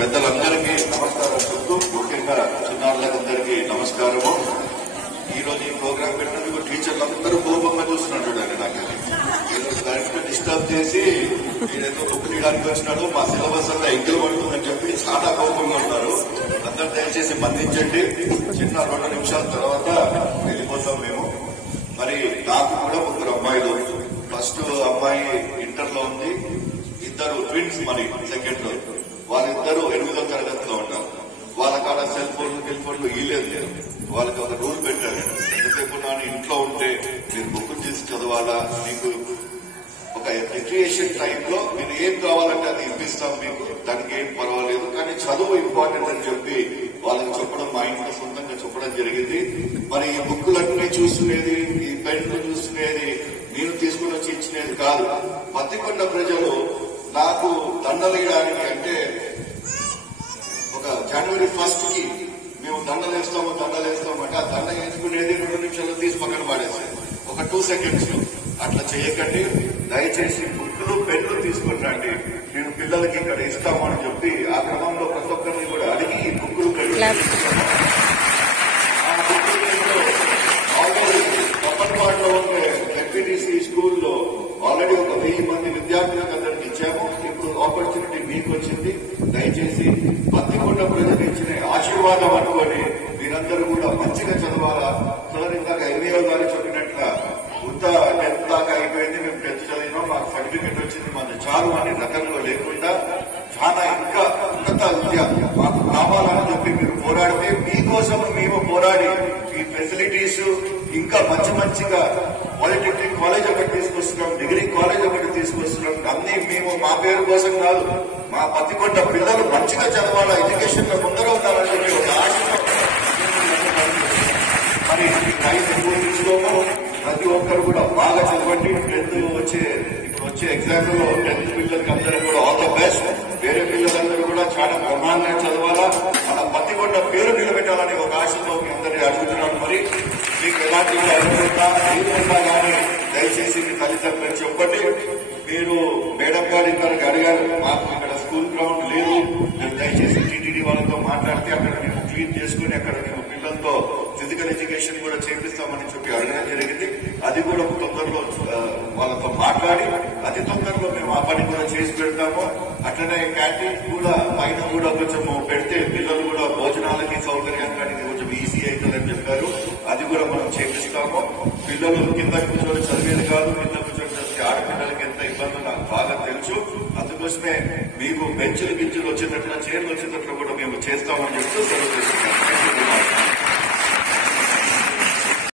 పెద్దలందరికీ నమస్కారం చెప్తూ ముఖ్యంగా చిన్నారులందరికీ నమస్కారము. ఈ రోజు ఈ ప్రోగ్రాం పెట్టినందుకు టీచర్లందరూ కోపంగా చూస్తున్నాడు నాకు. ఈరోజు కరెక్ట్ డిస్టర్బ్ చేసి నేనేదో బుక్ తీయడానికి వచ్చినాడు, మా సిలబస్ అంతా ఎంగిల్ పడుతుందని చెప్పి చాలా కోపంగా ఉన్నారు. అందరూ దయచేసి మన్నించండి. చిన్న 2 నిమిషాల తర్వాత వెళ్ళిపోతాం మేము. మరి నాకు కూడా 3 అమ్మాయిలు. ఫస్ట్ అమ్మాయి ఇంటర్ లో ఉంది, 2 ట్విన్స్. మరి సెకండ్ లో వాళ్ళిద్దరూ 8వ తరగతిలో ఉన్నారు. వాళ్ళ కాడ సెల్ ఫోన్లు లేదు. వాళ్ళకి ఒక రూల్ పెట్టారు, ఎంతసేపు నాని ఇంట్లో ఉంటే మీరు బుక్ తీసి చదవాలా, మీకు ఒక రిక్రియేషన్ టైమ్ లో మీరు ఏం కావాలంటే అది ఇప్పిస్తాం మీకు, దానికి ఏం పర్వాలేదు, కానీ చదువు ఇంపార్టెంట్ అని చెప్పి వాళ్ళకి చెప్పడం, మా ఇంట్లో సొంతంగా చెప్పడం జరిగింది. మరి ఈ బుక్కులన్నీ చూసుకునేది, ఈ పెన్ను చూసుకునేది నేను తీసుకుని వచ్చి ఇచ్చినది కాదు. పత్తికొండ ప్రజలు నాకు దండలేయడానికి అంటే ఒక జనవరి 1 కి మేము దండలేస్తాము అంటే ఆ దండ ఎంచుకునేది 2 నిమిషాలు తీసి పక్కన పాడేసారు, ఒక 2 seconds లో. అట్లా చేయకండి. దయచేసి బుక్కులు పెన్నులు తీసుకుని రండి, నేను పిల్లలకి ఇక్కడ ఇస్తాము అని చెప్పి ఆ క్రమంలో ప్రతి ఒక్కరిని కూడా అడిగి ఈ బుక్కులు పెన్నులు ఆ బుక్కులు ఆల్రెడీ కొప్పటిపాడులో ఉండే ఎఫ్పిటిసి స్కూల్లో ఆల్రెడీ ఒక 1000 మంది విద్యార్థులకు అందరికి ఇచ్చాము. ఇప్పుడు ఆపర్చునిటీ మీకు వచ్చింది. దయచేసి పత్తికొండ ప్రజలు ఇచ్చిన ఆశీర్వాదం అనుకోని మీరందరూ కూడా మంచిగా చదవాలా. సార్ ఇందాక ఎంఈఓ గారు చెప్పినట్లుగా ఉత్త 10th దాకా అయిపోయింది, మేము 10th చదివినాం, మాకు సర్టిఫికెట్ వచ్చింది, మన చాలు అనే రకంలో లేకుండా చాలా ఇంకా ఉన్నత విద్య మాకు కావాలని చెప్పి మీరు పోరాడితే మీకోసం మేము పోరాడి ఈ ఫెసిలిటీస్ ఇంకా మంచిగా పాలిటెక్నిక్ కాలేజ్ ఒకటి తీసుకొస్తున్నాం, డిగ్రీ కాలేజ్ ఒకటి తీసుకొస్తున్నాం. అన్ని మేము మా పేరు కోసం కాదు, మా పత్తికొండ పిల్లలు మంచిగా చదవాలా, ఎడ్యుకేషన్ లో ముందర ఉండాలని చెప్పి ఒక ఆశ. మరి టైం ఎక్కువ తీసుకోము, ప్రతి ఒక్కరు కూడా బాగా చదవండి. 10th ఇప్పుడు వచ్చే ఎగ్జామ్ లో 10th పిల్లలకి అందరూ కూడా ఆల్ ద బెస్ట్. వేరే పిల్లలందరూ కూడా చాలా బ్రహ్మాండంగా చదవాలా, మన పత్తికొండ పేరు నిలబెట్టాలని ఒక ఆశతో మీ అందరినీ అడుగుతున్నాను. మరి మీకు ఎలాంటి ఏదైనా కానీ దయచేసి మీ తల్లిదండ్రులు చెప్పండి. మీరు మేడం గారి అడిగారు, మాకు ఇక్కడ స్కూల్ గ్రౌండ్ లేదు, మేము దయచేసి టీటీడీ వాళ్ళతో మాట్లాడితే అక్కడ మేము క్లీన్ చేసుకుని అక్కడ మేము పిల్లలతో ఫిజికల్ ఎడ్యుకేషన్ కూడా చేపిస్తామని చెప్పి అడగడం జరిగింది. అది కూడా తొందరలో వాళ్ళతో మాట్లాడి అతి తొందరలో మేము ఆ పని కూడా చేసి పెడతాము. అట్లనే క్యాంటీన్ కూడా పైన కూడా కొంచెం పెడితే పిల్లలు కూడా భోజనాలకి సౌకర్యానికి కొంచెం ఈజీ అవుతుందని చెప్పారు. అది కూడా మనం చేపిస్తాము. పిల్లలు కింద కూర్చొని చదివేది కాదు, కింద కూర్చొని చదివే ఆడపిల్లలకి ఎంత ఇబ్బందో నాకు బాగా తెలుసు. అందుకోసమే మీకు బెంచులు వచ్చేటట్లు, చైర్లు వచ్చేటట్లు కూడా మేము చేస్తామని చెప్తూ సెలవు.